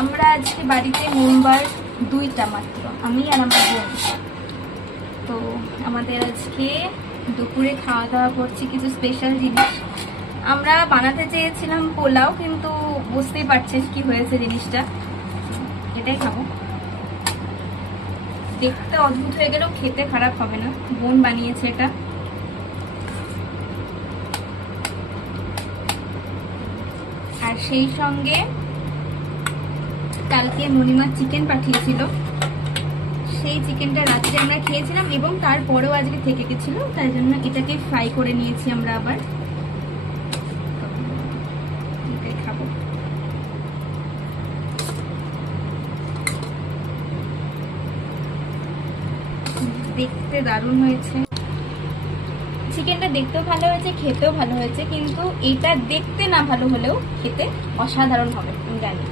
আমরা আজকে বাড়িতে মেম্বার 2টা মাত্র, আমি আর আমার বোন। তো আমাদের আজকে দুপুরে খাওয়া দাওয়া করছি কিছু স্পেশাল জিনিস। আমরা বানাতে চেয়েছিলাম পোলাও, কিন্তু বুঝতেই পারছিস কি হয়েছে জিনিসটা, এটাই খাবো। দেখতে অদ্ভুত হয়ে গেলেও খেতে খারাপ হবে না, বোন বানিয়েছে এটা। আর সেই সঙ্গে কালকে মনিমা চিকেন পাঠিয়েছিল, সেই চিকেনটা রাত্রে আমরা খেয়েছিলাম এবং তারপরেও আজকে থেকে গেছিল, তাই জন্য এটাকে ফ্রাই করে নিয়েছি আমরা আবার। এটাই খাবো। দেখতে দারুণ হয়েছে, চিকেনটা দেখতেও ভালো হয়েছে, খেতেও ভালো হয়েছে, কিন্তু এটা দেখতে না ভালো হলেও খেতে অসাধারণ হবে আমি জানি।